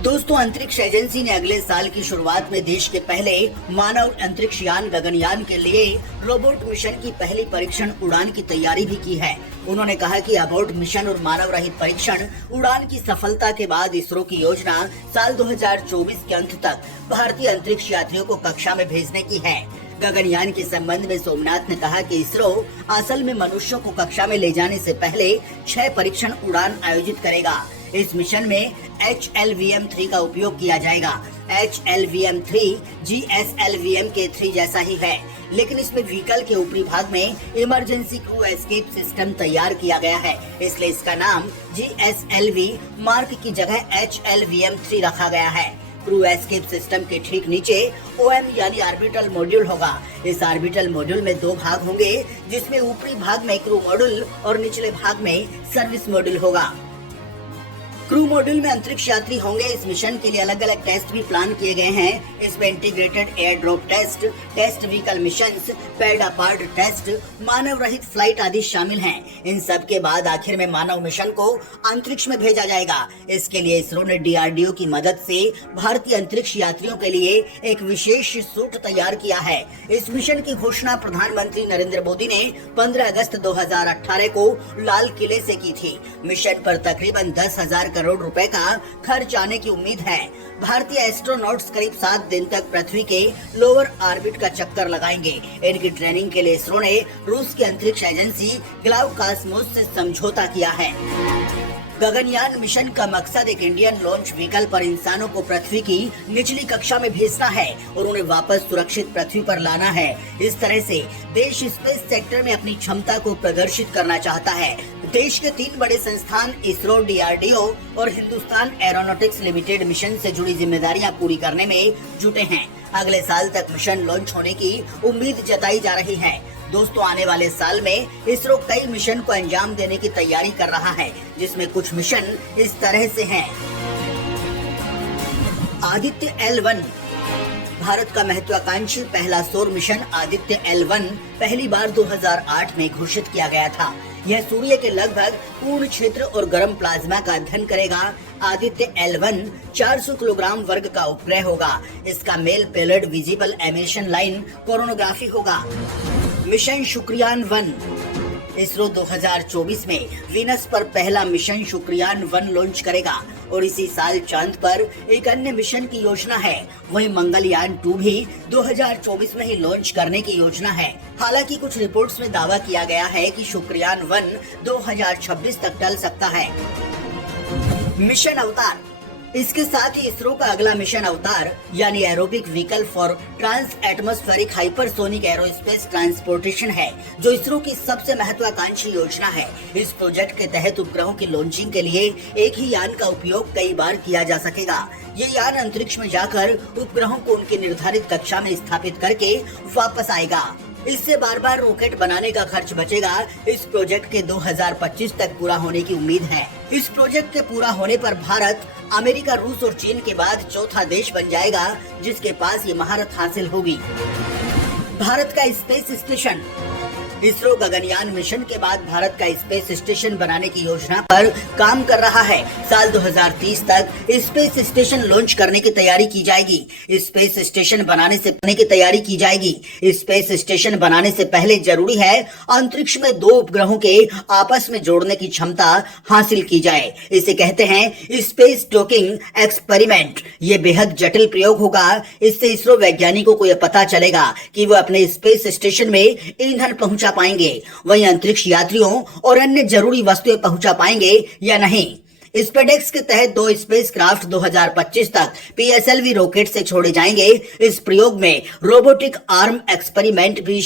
दोस्तों, अंतरिक्ष एजेंसी ने अगले साल की शुरुआत में देश के पहले मानव अंतरिक्ष यान गगनयान के लिए रोबोट मिशन की पहली परीक्षण उड़ान की तैयारी भी की है। उन्होंने कहा कि अबॉर्ट मिशन और मानव रहित परीक्षण उड़ान की सफलता के बाद इसरो की योजना साल 2024 के अंत तक भारतीय अंतरिक्ष यात्रियों को कक्षा में भेजने की है। गगनयान के संबंध में सोमनाथ ने कहा कि इसरो असल में मनुष्यों को कक्षा में ले जाने से पहले 6 परीक्षण उड़ान आयोजित करेगा। इस मिशन में HLVM-3 का उपयोग किया जाएगा। HLVM-3 GSLVM के 3 जैसा ही है, लेकिन इसमें व्हीकल के ऊपरी भाग में इमरजेंसी क्रू एस्केप सिस्टम तैयार किया गया है, इसलिए इसका नाम GSLV मार्क की जगह HLVM-3 रखा गया है। क्रू एस्केप सिस्टम के ठीक नीचे OM यानी ऑर्बिटल मॉड्यूल होगा। इस ऑर्बिटल मॉड्यूल में 2 भाग होंगे, जिसमें ऊपरी भाग में क्रू मॉड्यूल और निचले भाग में सर्विस मॉड्यूल होगा। क्रू मॉड्यूल में अंतरिक्ष यात्री होंगे। इस मिशन के लिए अलग अलग टेस्ट भी प्लान किए गए हैं। इसमें integrated air drop test, test vehicle missions, pad abort test, मानव रहित फ्लाइट आदि शामिल हैं। इन सब के बाद आखिर में मानव मिशन को अंतरिक्ष में भेजा जाएगा। इसके लिए इसरो ने DRDO की मदद से भारतीय अंतरिक्ष यात्रियों के लिए एक विशेष सूट तैयार किया है। इस मिशन की घोषणा प्रधानमंत्री नरेंद्र मोदी ने 15 अगस्त 2018 को लाल किले से की थी। मिशन पर तकरीबन 10,000 करोड़ रुपए का खर्च आने की उम्मीद है। भारतीय एस्ट्रोनॉट्स करीब 7 दिन तक पृथ्वी के लोअर ऑर्बिट का चक्कर लगाएंगे। इनकी ट्रेनिंग के लिए इसरो ने रूस की अंतरिक्ष एजेंसी ग्लावकास्मोस से समझौता किया है। गगनयान मिशन का मकसद एक इंडियन लॉन्च व्हीकल पर इंसानों को पृथ्वी की निचली कक्षा में भेजना है और उन्हें वापस सुरक्षित पृथ्वी पर लाना है। इस तरह से देश स्पेस सेक्टर में अपनी क्षमता को प्रदर्शित करना चाहता है। देश के 3 बड़े संस्थान इसरो, DRDO और हिंदुस्तान एरोनॉटिक्स लिमिटेड मिशन से जुड़ी जिम्मेदारियां पूरी करने में जुटे हैं। अगले साल तक मिशन लॉन्च होने की उम्मीद जताई जा रही है। दोस्तों, आने वाले साल में इसरो कई मिशन को अंजाम देने की तैयारी कर रहा है, जिसमें कुछ मिशन इस तरह से हैं। आदित्य L1 भारत का महत्वाकांक्षी पहला सौर मिशन आदित्य L1 पहली बार 2008 में घोषित किया गया था। यह सूर्य के लगभग पूर्ण क्षेत्र और गर्म प्लाज्मा का अध्ययन करेगा। आदित्य L1 400 किलोग्राम वर्ग का उपग्रह होगा। इसका मेल payload visible emission line coronagraphy होगा। मिशन शुक्रयान-1 इसरो 2024 में वीनस पर पहला मिशन शुक्रयान-1 लॉन्च करेगा और इसी साल चांद पर एक अन्य मिशन की योजना है। वहीं मंगलयान-2 भी 2024 में ही लॉन्च करने की योजना है। हालांकि कुछ रिपोर्ट्स में दावा किया गया है कि शुक्रयान-1 2026 तक टल सकता है। मिशन अवतार इसके साथ ही इसरो का अगला मिशन अवतार यानी aerobic vehicle for trans atmospheric hypersonic aerospace transportation है, जो इसरो की सबसे महत्वाकांक्षी योजना है। इस प्रोजेक्ट के तहत उपग्रहों की लॉन्चिंग के लिए एक ही यान का उपयोग कई बार किया जा सकेगा। ये यान अंतरिक्ष में जाकर उपग्रहों को उनकी निर्धारित कक्षा में स्थापित करके वापस आएगा। इससे बार बार रॉकेट बनाने का खर्च बचेगा। इस प्रोजेक्ट के 2025 तक पूरा होने की उम्मीद है। इस प्रोजेक्ट के पूरा होने पर भारत अमेरिका, रूस और चीन के बाद चौथा देश बन जाएगा जिसके पास ये महारत हासिल होगी। भारत का space station ISRO Gaganyaan mission के बाद भारत का स्पेस स्टेशन बनाने की योजना पर काम कर रहा है। साल 2030 तक स्पेस स्टेशन लॉन्च करने की तैयारी की जाएगी। स्पेस स्टेशन बनाने से पहले जरूरी है अंतरिक्ष में 2 उपग्रहों के आपस में जोड़ने की क्षमता हासिल की जाए। इसे कहते हैं स्पेस डॉकिंग एक्सपेरिमेंट। ये बेहद जटिल प्रयोग होगा। इससे इसरो वैज्ञानिकों को यह पता चलेगा कि वो अपने स्पेस स्टेशन में ईंधन पहुंचा पाएंगे, वहीं अंतरिक्ष यात्रियों और अन्य जरूरी वस्तुएं पहुंचा पाएंगे या नहीं। स्पेडेक्स के तहत 2 स्पेसक्राफ्ट 2025 तक PSLV रॉकेट से छोड़े जाएंगे। इस प्रयोग में रोबोटिक आर्म एक्सपेरिमेंट भी